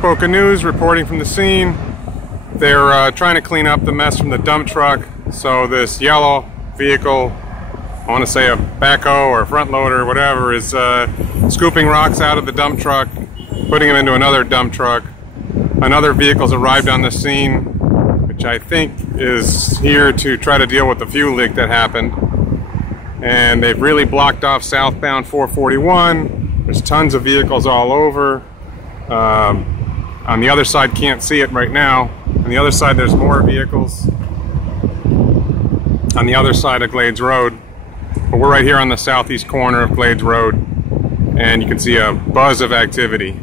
Boca News reporting from the scene. They're trying to clean up the mess from the dump truck. So this yellow vehicle, I want to say a backhoe or a front loader or whatever, is scooping rocks out of the dump truck, putting them into another dump truck. Another vehicle's arrived on the scene, which I think is here to try to deal with the fuel leak that happened. And they've really blocked off southbound 441. There's tons of vehicles all over. On the other side, can't see it right now. On the other side, there's more vehicles. On the other side of Glades Road. But we're right here on the southeast corner of Glades Road. And you can see a buzz of activity.